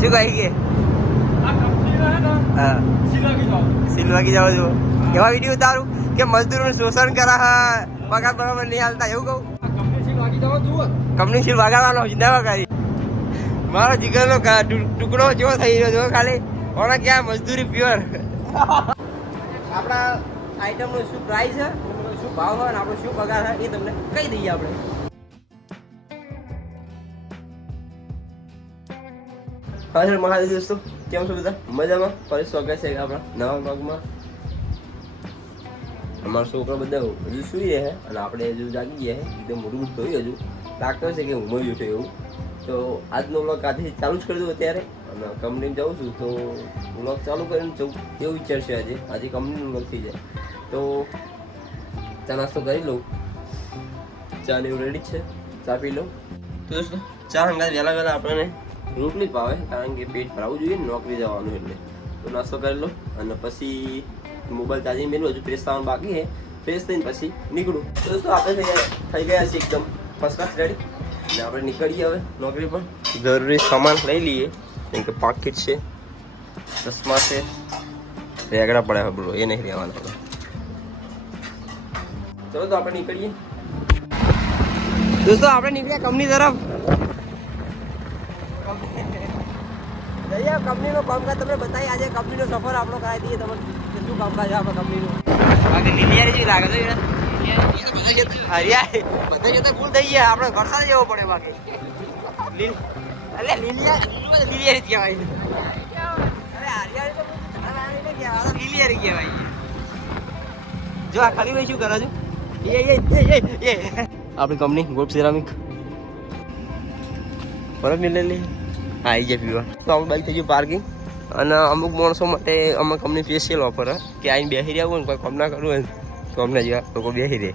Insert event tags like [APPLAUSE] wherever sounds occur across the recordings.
શું કહી કે? ને હા જાવ સિલવાગી જાવ વીડિયો ઉતારું? કે મજદૂરોનું શોષણ કરા પગાર બરાબર નહીં હાલતા, એવું કહું. કંપની જુઓ સીલ વાગાડવાનો જિંદા કરી. મારો જીગરનો કા- ટુકડો જેવો થઈ રહ્યો જો ખાલી. ઓના ક્યાં મજદૂરી પ્યોર. આપણા આઈટમનો શું પ્રાઇસ છે? શું ભાવ હોય ને આપણો શું પગાર છે એ તમને કહી દઈએ આપણે. હા સર મહાદેવ દોસ્તો, કેમ છો બધા? મજામાં? ફરી સ્વાગત છે આપણા નવા ભાગમાં અમારો છોકરો બધા હજુ સુઈ રહે અને આપણે હજુ જાગી ગયા છે. એકદમ મોટું મોટું થયું હજુ. લાગતો છે કે ઊંઘમાં છે એવું. તો આજનો વ્લોગ આજથી ચાલુ જ કરી દઉં અત્યારે. અને કંપનીમાં જાઉં છું તો વ્લોગ ચાલુ કરીને જવું એવું વિચાર છે આજે આજે કંપનીનો વ્લોગ થઈ જાય. તો ચા નાસ્તો કરી લઉં. ચા ને રેડી છે. ચા પી લઉં. તો દોસ્તો, ચા હંગાત વહેલા વહેલા આપણને રોટલી જ ભાવે કારણ કે પેટ ભરાવું જોઈએ, નોકરી જવાનું એટલે. તો નાસ્તો કરી લો અને પછી મોબાઈલ ચાર્જિંગ મેળવું હજુ ફ્રેશ થવાનું બાકી છે. ફ્રેશ થઈને પછી નીકળું. દોસ્તો આપણે થઈ ગયા છીએ એકદમ ફર્સ્ટ ક્લાસ રેડી અને આપણે નીકળીએ હવે નોકરી પર. જરૂરી સામાન લઈ લઈએ જેમ કે પાકીટ છે, ચશ્મા છે, રેગડા પડ્યા હોય બોલો એ નહીં રહેવાના હવે ચલો તો આપણે નીકળીએ. દોસ્તો, આપણે નીકળ્યા કંપની તરફ. જઈએ કંપનીનો કામકાજ તમને બતાવી આજે કંપનીનો સફર આપણો કરાવી દઈએ. તમને શું કામકાજ આપણે કંપનીનું? બાકી લીલિયારી જેવી લાગે છે હરિયા બધા જતા ભૂલ થઈ ગયા. આપણે વરસાદ જવો પડે બાકી. અરે લીલિયા લીલિયારી કહેવાય. અરે હરિયાળી તો કહેવાય. લીલિયારી કહેવાય. જો આ ખાલી ભાઈ શું કરો છો? આપણી કંપની ગોપ સિરામિક. પરત મિલે લે હા આવી જાય પીવા તો આપણે બાઈક થઈ ગયું પાર્કિંગ અને અમુક માણસો માટે અમે કંપની સ્પેશિયલ ઓફર કે આઈને બેસી રહ્યા હોય ને કોઈ કામ ના કરવું હોય તો અમને જેવા લોકો બેસી રહે.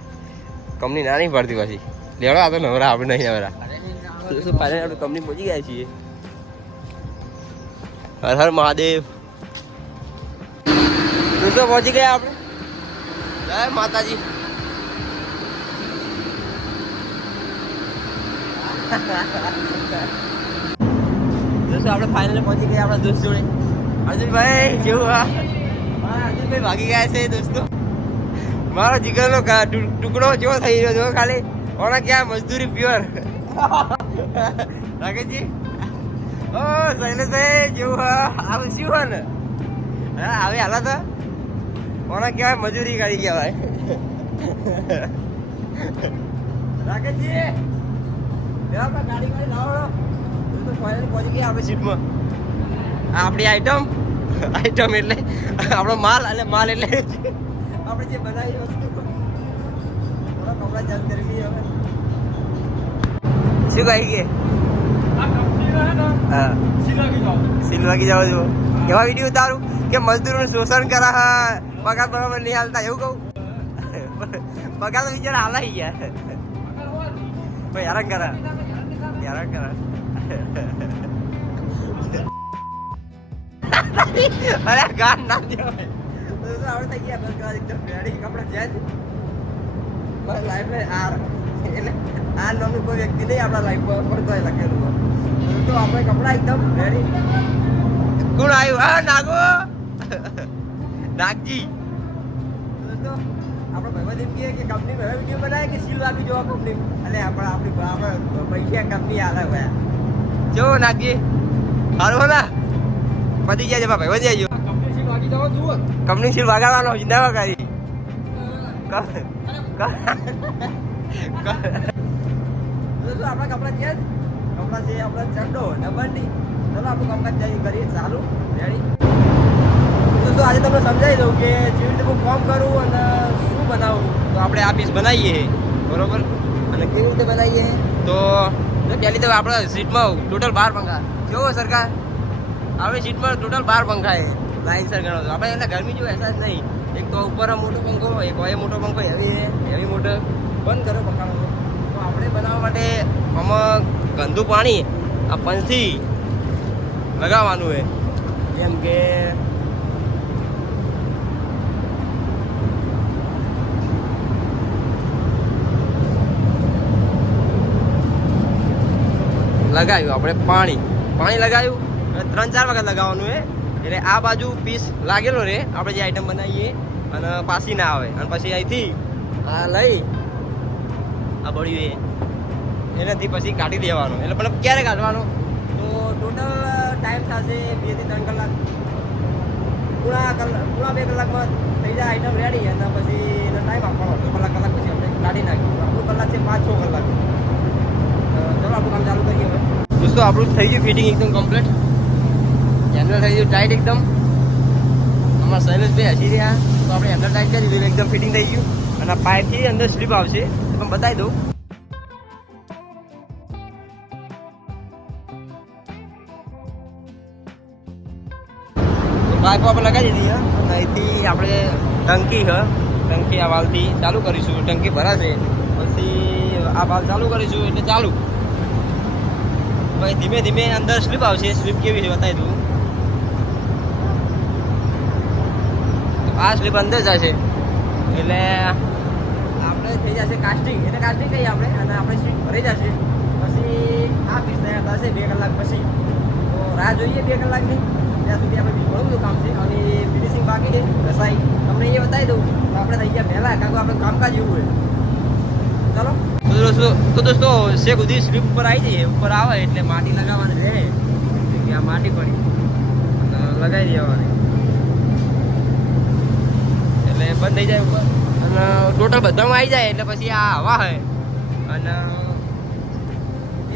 કંપની ના નહીં પડતી પાછી. લેવડો આ તો નવરા, આપણે નહીં નવરા. શું આપણે કંપની પહોંચી ગયા છીએ? હર હર મહાદેવ. દોસ્તો પહોંચી ગયા આપણે? જય માતાજી. [LAUGHS] દોસ્તો આપણે ફાઇનલ પહોંચી ગયા આપણા દોસ્ત જોડે. અર્જુનભાઈ જેવું હા, અર્જુનભાઈ ભાગી ગયા છે દોસ્તો. મારો જીગરનો ટુકડો જેવો થઈ રહ્યો જો ખાલી. ઓના ક્યાં મજદૂરી પ્યોર. રાકેશજી? ઓ, શૈલેષભાઈ જેવું હા આવું શું હોય ને? હા આવી હાલા તો. ઓના કહેવાય મજૂરી કાઢી કહેવાય રાકેશજી ગાડી ગાડી લાવો. તો ફાઇનલી પહોંચી ગયા આપણે આ આપણી આઈટમ આઈટમ એટલે આપણો માલ અને માલ એટલે આપણે જે બનાવી વસ્તુ. થોડા કપડાં ચાલ કરી લઈએ હવે. શું કહી કંપનીના હે. સિલવાગી જાવ છું. એવા વીડિયો ઉતારું? કે મજદૂરોનું શોષણ કરા પગાર બરાબર નહીં હાલતા એવું કહું? પગાર તો બિચારા હાલાઈ ગયા. ભાઈ હેરાન કરા. હેરાન કરા. અરે, ગાન ના દેવાય તો તો થઈ ગયા બસ એકદમ રેડી કપડા છે જ બસ લાઈફ આર એટલે આ નામનું કોઈ વ્યક્તિ નહીં આપણા લાઈફ પર પણ લખેલું તો આપણે કપડા એકદમ રેડી કોણ આવ્યું? હા નાગો! નાગજી. આપણો ભાઈબંધ એમ કે કંપની વીડિયો બનાવે કે સીલ વાગી જોવા કંપની અને આપણે આપણી આપણે પૈસા કંપની આલે ભાઈ જો નાગજી હારું ના. પતી ગયા છે બાપા વધી આ કંપની સીલ વાગાડવાનો જિંદાવા કરી આપણા કપડા છે કપડા છે આપણા ચંડો ડબંડી ચલો આપણું કામકાજ જઈ કરીએ. ચાલુ રેડી દોસ્તો આજે તમને સમજાવી દઉં કે જેવી રીતે હું ફોર્મ કરું અને શું બનાવું? તો આપણે આ પીસ બનાવીએ. બરોબર? અને કેવી રીતે બનાવીએ? તો પહેલી તો આપણે સીટમાં ટોટલ બાર પંખા. કેવો સરકાર? આપણે સીટમાં ટોટલ બાર પંખા એ લાઈન સર ગણો આપણે એટલે ગરમી જેવો અહેસાસ નહીં. એક તો ઉપર મોટો પંખો, એક હોય મોટો પંખો હેવી હેવી મોટો. બંધ કરો પંખાનો. તો આપણે બનાવવા માટે આમાં ગંદુ પાણી આ પંચથી લગાવવાનું છે. જેમ કે લગાવ્યું, આપણે પાણી. પાણી લગાવ્યું અને ત્રણ ચાર વખત લગાવવાનું એટલે આ બાજુ પીસ લાગેલો રે. આપણે જે આઈટમ બનાવીએ અને પાછી ના આવે. અને પછી અહીંથી આ લઈ આ બળ્યું એ. એનાથી પછી કાઢી દેવાનું. એટલે મતલબ ક્યારે કાઢવાનું? તો ટોટલ ટાઈમ થશે બેથી ત્રણ કલાક. પૂરા કલાક પૂરા બે કલાકમાં થઈ જાય આઈટમ રેડી અને પછી એનો ટાઈમ આપવાનો. અડધો કલાક કલાક પછી આપણે કાઢી નાખ્યું આપણું કલાક છે, પાંચ છ કલાક. ચલો, આપણું કામ ચાલુ કરીએ હવે. દોસ્તો, આપણું થઈ ગયું ફિટિંગ એકદમ કમ્પ્લીટ હેન્ડલ થઈ ગયું ટાઈટ એકદમ. અમારા શૈલેષભાઈ હસી રહ્યા. તો આપણે હેન્ડલ ટાઈટ કરી દીધું એકદમ ફિટિંગ થઈ ગયું. અને પાઇપથી અંદર સ્લીપ આવશે. પણ બતાવી દઉં. પાઇપ આપણે લગાવી દીધી અને અહીંથી આપણે ટંકી, હ. ટંકી આ વાલથી ચાલુ કરીશું. ટંકી ભરાશે. પછી આ વાલ ચાલુ કરીશું એટલે ચાલુ. પછી ધીમે ધીમે અંદર સ્લીપ આવશે. સ્લીપ કેવી છે બતાવી દઉં આ સ્લીપ અંદર જશે. એટલે આપણે થઈ જશે કાસ્ટિંગ એટલે કાસ્ટિંગ કહીએ આપણે અને આપણે સીટ ભરાઈ જશે. પછી આ પીસ તૈયાર થશે બે કલાક પછી. તો રાહ જોઈએ બે કલાકની. ત્યાં સુધી આપણે ઘણું બધું કામ છે. અને ફિનિશિંગ બાકી છે. રસાઈ. તમને એ બતાવી દઉં આપણે થઈ ગયા પહેલાં. કારણ કે આપણે કામકાજ એવું હોય. ચાલો. તો દોસ્તો તો દોસ્તો શેખ ઉધી સ્લીપ ઉપર આવી જઈએ. ઉપર આવે એટલે માટી લગાવવાની રહે. કે આ માટી પડી. લગાવી દેવાની. એટલે બંધ થઈ જાય ઉપર. અને ટોટલ બધામાં આવી જાય એટલે પછી આ હવા હોય અને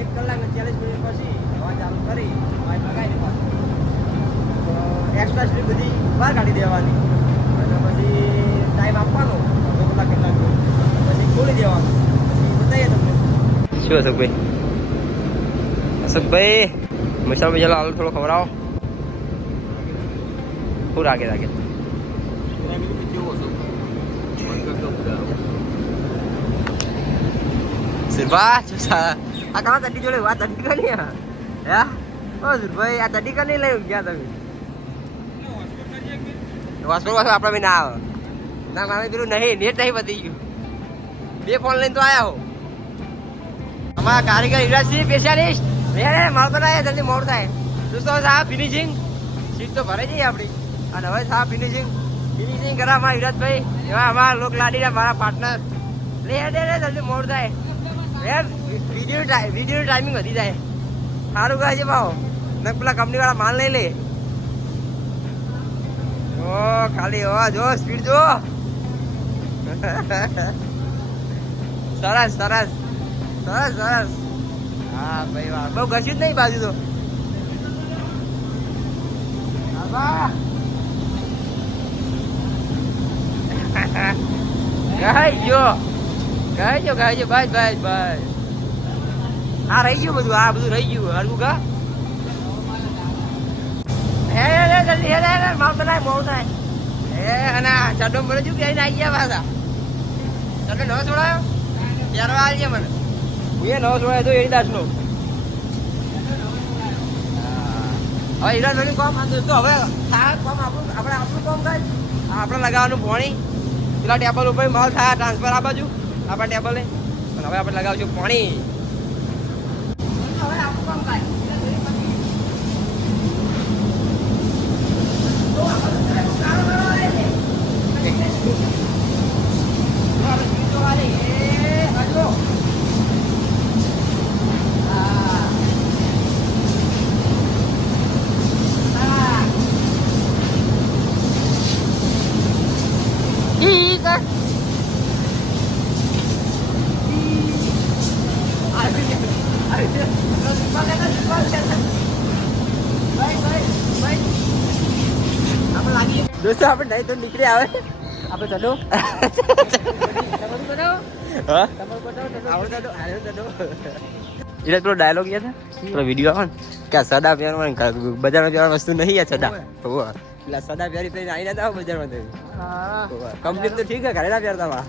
એક કલાક ચાલીસ મિનિટ પછી હવા ચાલુ કરી, માટી લગાવી એક્સ્ટ્રા સ્લીપ બધી બહાર કાઢી દેવાની. અને પછી ટાઈમ આપવાનો. અડધો કલાક કલાક પછી ખોલી દેવાનું. શું અશોકભાઈ અશોકભાઈ મસાલો બજાલો આલુ થોડો ખવડાવો. શું રાગે રાગે? સુરભા આ કલા તડી જોડે વાત તડી કરી હે? ઓ સુરભાઈ, આ તડી કરી લઈ ગયા તમે? વાસણ વાસણ આપણે બી ના આવે? ના, મારે પેલું નહીં, નેટ નહીં પતી ગયું. બે ફોન લઈને તો આયા હો. અમારા કારીગર ઇન્ડસ્ટ્રી સ્પેશિયાલિસ્ટ. રે રે મળતો ના જલ્દી મોડ થાય. દોસ્તો સાહેબ, ફિનિશિંગ. સીટ તો ભરાઈ જઈએ આપણી. અને હવે સાહેબ, ફિનિશિંગ. ફિનિશિંગ કરા અમારા યુવરાજભાઈ એવા અમારા લોક લાડીના મારા પાર્ટનર લે દે રે જલ્દી મોડ થાય. વીડિયો વીડિયો ટાઈમિંગ વધી જાય. સારું કહે છે, ભાવ. ને પેલા કંપની વાળા માલ લઈ લે. ઓ ખાલી હવા જો સ્પીડ જો [LAUGHS] સરસ સરસ. સરસ સરસ. હા ભાઈ વાહ બહુ ઘસ્યું જ નહીં બાજુ તો. આબા. [LAUGHS] ગાય. જો ગાય જો ગાય. જો બસ બસ બસ આ રહી ગયું બધું. આ બધું રહી ગયું. હરકું કા હે હે જલ્દી હે હે માલ બનાય થાય હે અને ચડો મને શું કહીને આવી ગયા પાછા. તમે નવો છોડાયો? ત્યારે આવજે મને. હું એ નવો છોડાયો તો એડી દાસનો હવે હીરાનું કામ દોસ્તો હવે આ કામ આપણું આપણે આપણું કામ થાય. આપણે લગાવવાનું પાણી પેલા ટેબલ ઉપર માલ થાય ટ્રાન્સફર આ બાજુ. આપણા ટેબલે. પણ હવે આપણે લગાવશું પાણી દોસ્તો આપણે નહીં તો નીકળી આવે આપણે એટલે પેલો ડાયલોગ યાદ પેલો વીડિયો આવે ને કે સદા પ્યારમાં બજારમાં પ્યાર વસ્તુ નહીં યાર સદા. એટલે સદા પ્યારી પહેરીને આવીને નતા આવો બજારમાં હા કંપની તો ઠીક છે ઘરે ના પહેરતા વા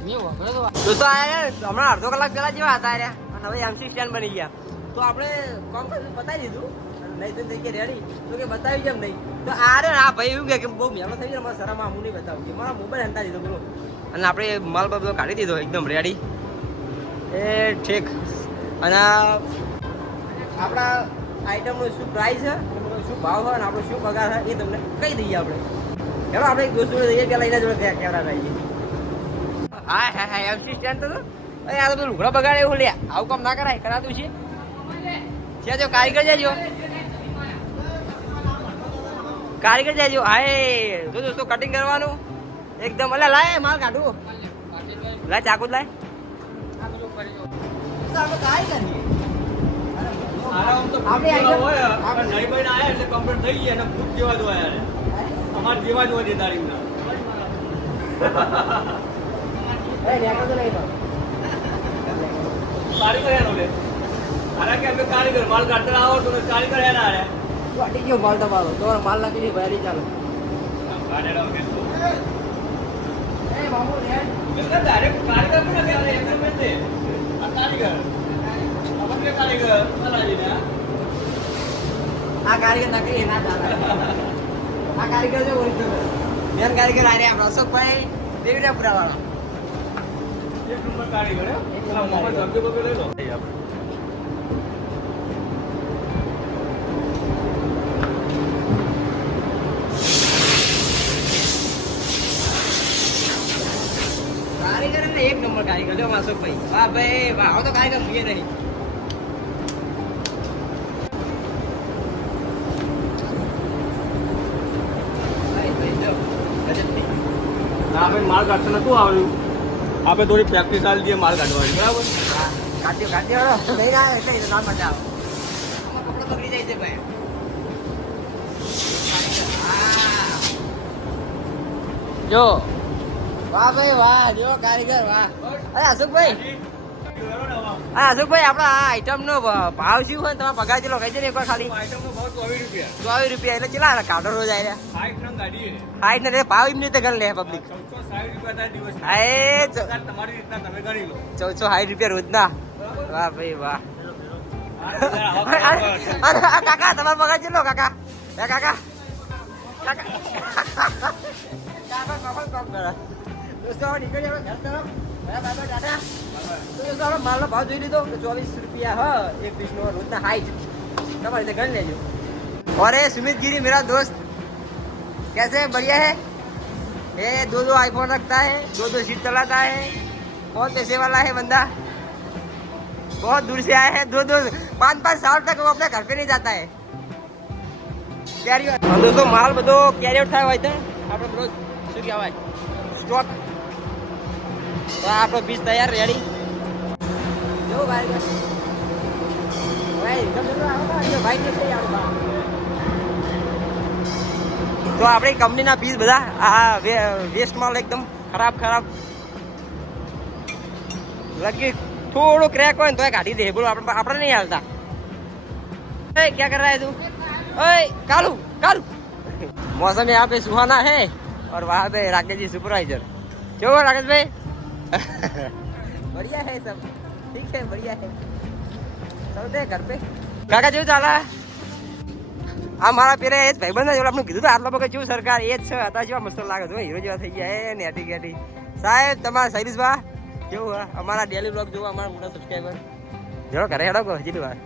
તો આયા યાર, હમણાં અડધો કલાક પહેલા જેવા હતા રે અને હવે એમસી સ્ટેન્ડ બની ગયા. તો આપણે કોમ કરી બતાવી દીધું. નહીં તો થઈ ગયા રેડી તો કે બતાવી જેમ નહીં? તો આ રે આ ભાઈ એવું કે બહુ મહેનત થઈ ગઈ મારા સરામાં હું નહીં બતાવું કે મારા મોબાઈલ હંતા દીધો બોલો. અને આપણે માલ બધો કાઢી દીધો એકદમ રેડી એ ઠીક. અને આપણા આઈટમનો શું પ્રાઇસ છે? ભાવ હોય ને આપણો શું પગાર હોય એ તમને કહી દઈએ આપણે. ચાલો આપણે એક દોસ્તો જઈએ પેલા એના જોડે કેમેરા લઈએ. હા હા હા એમસી સ્ટેન્ડ તો અરે આ તો લુગડા બગાડે એવું લે. આવું કામ ના કરાય કરાતું છે. છે જો કારીગર જાજો કારીગર જાજો હાય જો દોસ્તો કટિંગ કરવાનું. એકદમ અલ્યા લાય માલ કાઢું. લાય ચાકુ લાય. કારીગર આપણે બનીને આયા એટલે complete થઈ ગયા અને ભૂત જેવા જ હોય. અમારે જેવા જ હોય તારીખના. તો નહીં પણ. કારીગર એનો લે. અરે કે અમે કારીગર માલ કાઢતા તો નથી, કારીગર એના આયા. વાટી ગયો માલ તમારો તો માલ નાખી દે ભાઈ ચાલો direct કારીગર પણ નથી, આપણે એમ છે. આ કારીગર. આપણે કારીગર, હા? આ કારીગર નકલી ના આ કારીગર છે ઓરિજિનલ મેન કારીગર આ રહ્યા અશોકભાઈ દેવીના પુરાવાળા એક નંબર કારીગર, હે? લઈ લો. કારીગર એક નંબર કારીગર મારા અશોકભાઈ. વાહ ભાઈ વાહ તો કારીગર ભૂએ નહીં ભાઈ, ભાઈ, લ્યો. ગજબથી. આપણે માલ કાઢતા નતું આવડ્યું આપણે થોડી પ્રેક્ટિસ આવી દઈએ માલ કાઢવાની બરાબર? કાઢ્યો, કાઢ્યો, નહીં ના, એટલે ના મજા આવે. કપડો બગડી જાય છે ભાઈ જો. વાહ ભાઈ વાહ જો કારીગર વાહ. અરે અશોકભાઈ હા અશોકભાઈ આપણા આ આઈટમ નો ભાવ શું હોય તમારા પગાર જેટલો કહી દે ને એકવાર ખાલી. આઈટમનો ભાવ ચોવીસ રૂપિયા. ચોવીસ રૂપિયા એટલે કેટલા કાઢો રોજ આવ્યા ગાડી હાઈટ ના ભાવ એમની રીતે ગણ લે પબ્લિક ચૌદસો સાઠ રૂપિયા રોજના. વાહ ભાઈ વાહ. કાકા તમારો પગાર ચેલો [LAUGHS] કાકા? કાકા કાકા. કાકા. કાકા કાકા કાકા. કાકા કાકા હવે નીકળીએ આપણે ઘર તરફ બરાબર, બરાબર, દાદા તો દોસ્તો આપણે માલનો ભાવ જોઈ લીધો કે ચોવીસ રૂપિયા હ એક પીસનો રોજના હાઈટ તમારી રીતે ગણ લેજો और ये सुमित गिरी मेरा दोस्त कैसे है बढ़िया है ये दो दो आईफोन रखता है दो दो सीट चलाता है बहुत पैसे वाला है बंदा बहुत दूर से आया है दो दो पाँच पाँच साल तक वो अपने घर पे नहीं जाता है कैरी दोस्तों માલ બધો કેરી આઉટ થાય હોય તો આપણે બધો શું કહેવાય સ્ટોક તો આ આપણો પીસ તૈયાર રેડી જો ભાઈ ભાઈ ગમે તો આવો ને, ભાઈ ને કઈ આવો બા. તો આપણી કંપનીના પીસ બધા આ વેસ્ટ માલ એકદમ ખરાબ ખરાબ લગી થોડું ક્રેક હોય ને તો કાઢી દે બોલો આપણે આપણે નહીં હાલતા ए क्या कर रहा है तू ओए कालू कालू मौसम यहाँ पे सुहाना है और वहाँ पे राकेश जी सुपरवाइजर क्यों राकेश भाई बढ़िया है सब ठीक है बढ़िया है चलते हैं घर पे કાકા જેવું ચાલે આ મારા પેલા એ જ ભાઈબંધ જ આપણે કીધું તો આટલા બગા જેવું સરકાર એ જ છે હતા જેવા મસ્ત લાગે છે હીરો જેવા થઈ ગયા એ નેટી ગેટી સાહેબ તમારા શૈલેષભા કેવું હે? અમારા ડેલી બ્લોગ જોવા અમારા મોટા સબસ્ક્રાઈબર જોડો ઘરે હેડો કહો જેટલી વાર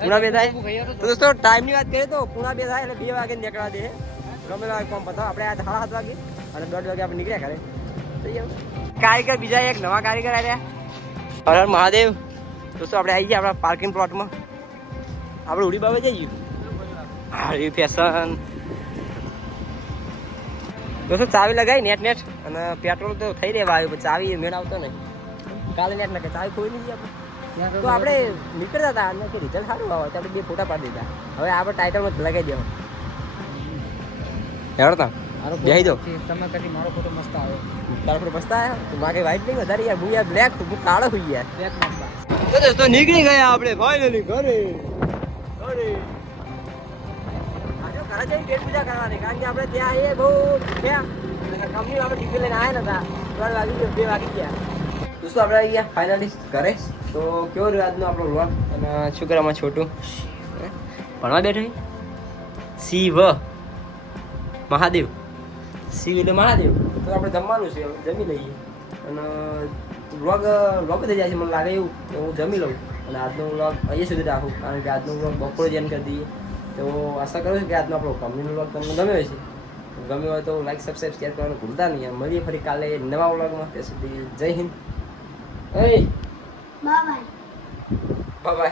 પૂણા બે થાય તો દોસ્તો ટાઈમ ની વાત કરીએ તો પૂણા બે થાય એટલે બે વાગે નીકળવા દે ગમે વાગે કોમ પતાવો આપણે આ સાડા સાત વાગે અને દોઢ વાગે આપણે નીકળ્યા કરે થઈ ગયું કારીગર, બીજા એક નવા કારીગર આવ્યા. હર હર મહાદેવ. દોસ્તો, આપણે આવી ગયા આપણા પાર્કિંગ પ્લોટમાં આપણે ઉડી બાબે જઈએ. હા, એ ફેશન દોસ્તો, ચાવી લગાવી નેટ નેટ. અને પેટ્રોલ તો થઈ રહેવા આવ્યું ચાવી મેળ આવતો નહીં. કાલે નેટ નાખે ચાવી ખોઈ નહીં આપણે. તો આપણે નીકળતા હતા. અને રિઝલ્ટ સારું આવે તો આપણે બે ફોટા પાડી દીધા. હવે આપણે ટાઇટલમાં લગાવી દેવા હેડતા જઈ દો તમે કદી મારો ફોટો મસ્ત આવે તારા મસ્ત આયા તો મારે વાઈટ નહીં વધારે યાર. હું યાર બ્લેક હું કાળો હોઈ યાર. નંબર તો દોસ્તો નીકળી ગયા આપણે ફાઇનલી ઘરે. ઘરે. આજે ઘરે જઈને પેટ પૂજા કરવાની કારણ કે આપણે ત્યાં આવીએ બહુ ભૂખ્યા કંપની આપણે ટિફિન લઈને આવ્યા નતા. ત્રણ વાગી ગયો બે વાગી ગયા. દોસ્તો આપણે આવી ગયા ફાઇનલી ઘરે. તો કેવો રહ્યો આજનો આપણો વ્લોગ અને શું કરે આમાં છોટું? ભણવા બેઠો સી શિવ. મહાદેવ. શિવ મહાદેવ. તો આપણે જમવાનું છે જમી લઈએ. અને વ્લોગ વ્લોગ થઈ જાય છે મને લાગે એવું કે હું જમી લઉં. અને આજનો વ્લોગ અહીંયા સુધી રાખું કારણ કે આજનો વ્લોગ બપોરે જ એમ કરી દઈએ. તો આશા કરું છું કે આજનો આપણો કંપનીનો વ્લોગ તમને ગમ્યો હશે. ગમ્યો હોય તો લાઈક સબસ્ક્રાઈબ શેર કરવાનું ભૂલતા નહીં. મળીએ ફરી કાલે નવા વ્લોગમાં ત્યાં સુધી જય હિન્દ. Bye bye